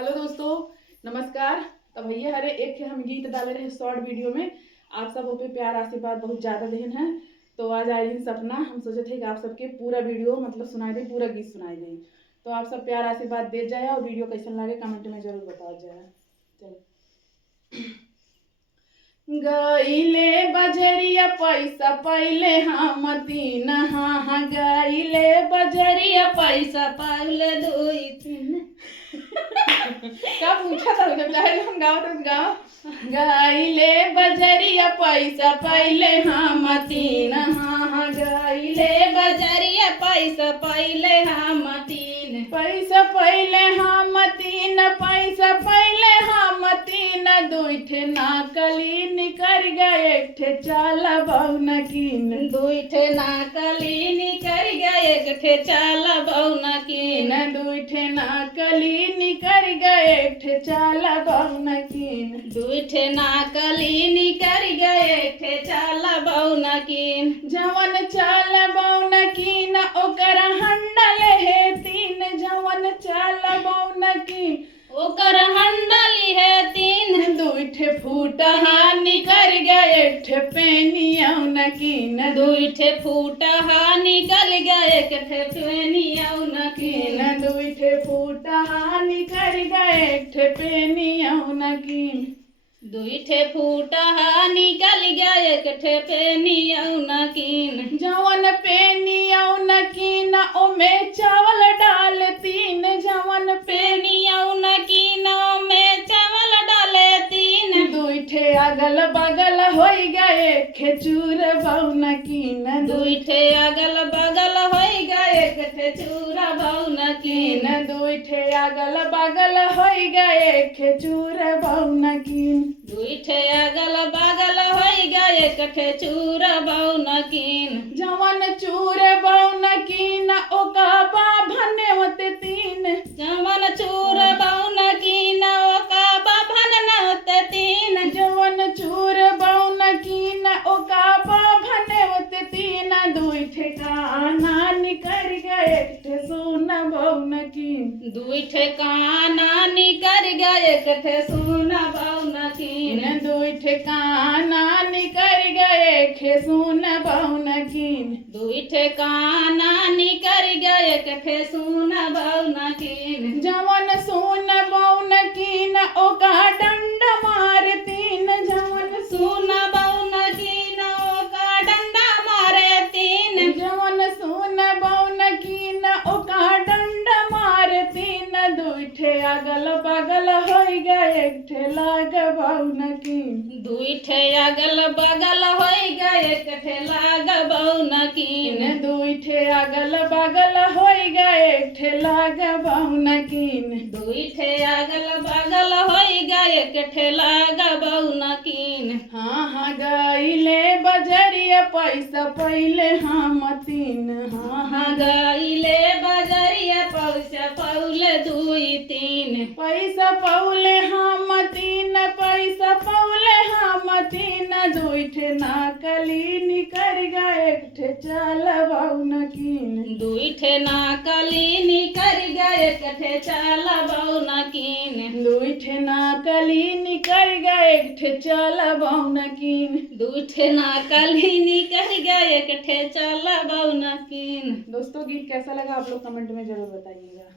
Hello दोस्तों, नमस्कार। तो भैया हरे एक हम गीत डाले रहे शॉर्ट वीडियो में। आप सब पे प्यार आशीर्वाद बहुत ज़्यादा देन है। तो आज आए रही सपना, हम सोचे थे कि आप सबके पूरा वीडियो मतलब सुनाई दे, पूरा गीत सुनाई दे। तो आप सब प्यार आशीर्वाद दे जाए और वीडियो कैसा लगे कमेंट में जरूर बता जाए। चलो। गईले बजरिया पैसा पहले हम तीन, हाँ गईले बजरिया पैसा पहले दो तीन। का पूछा था जब चाहे हम गाओ तो गाओ। गईले बजरिया पैसा पहले हम तीन, हाँ गईले बजरिया पैसा पहले हम तीन, पैसा पहले हम तीन, पैसा पहले हम तीन। दुइठे नाकली निकर गए, एक ठे चाला बहुन कीन। दुइठे नाकली निकर गए, एक ठे चाला बहुन कीन। दुइठे नाकली निकर गए, एक ठे चाला बहुन कीन। दुइठे नाकली निकर गए, एक ठे चाला बहुन कीन। जवन चाला बहुन कीन ओकर हंडल है तीन, जवन चाला बहुन कीन ओकर हंडली है तीन। दुइठे फूटहा निकर गए, एक ठे पेनियौन कीन। दुइठे फूटहा निकल गए, एक ठे पेनियौन कीन। दुइठे फूटहा निकर गए, एक ठे पेनियौन कीन। दुइठे फूटहा निकल गए, एक ठे पेनियौन कीन। जवन पेनियौन कीन ओमे चावल डाल तीन, जवन पेनियौन कीन में चावल डाले तीन। दुइठे अगल बगल होई गए, खेचूर बहुन कीन। दुइठे अगल बगल होई गए, एक ठे चूरा बहुन कीन। दुइठे अगल बगल होई गए, खेचूर बहुन कीन। दुइठे अगल बगल होई गए, एक ठे चूरा बहुन कीन। जवन चूर बहुन कीन ओका बाभन होते तीन, जवन चूर बहुन कीन ओका बाभन नहोते तीन। जवन चूर बहुन कीन ओका बाभन होते तीन। दुइठे काना निकर गए, एक ठे सोन बहुन कीन। दुइठे काना निकर गए, एक ठे सोना बहुन कीन। दुइठे काना निकर गए, एक ठे सोन बहुन कीन। दुइठे काना निकर गए, एक ठे सोना बहुन कीन। जवन सोन बहुन कीन ओका डंड मार तीन, जवन सोना बहुन कीन ओका डंडा मारे तीन। जवन सोन बहुन कीन ओका डंड मार तीन। दुइठे अगल बगल होई गए, एक ठे लाग बहुन कीन। दुइठे अगल बगल होई गए, एक ठे लाग बहुन कीन। दुइठे अगल बगल होई गए, एक ठे लाग बहुन कीन। दुइठे अगल बगल होई गए, एक ठे लाग बहुन कीन। हाँ गईले बजरिया पैसा पहले हम तीन, हाँ गईले बजरिया पैसा पौले दुई तीन। पैसा पौले हम तीन, पैसा पौले हम तीन। दुइठे नाकली निकर गए, एक ठे चाल बहुन कीन। दुइठे नाकली निकर गए, एक ठे चाल बहुन कीन। दुइठे नाकली निकर गए, एक ठे चाल बहुन कीन। दुइठे नाकली निकर गए, एक ठे चाल बहुन कीन। दोस्तों गीत कैसा लगा आप लोग कमेंट में जरूर बताइएगा।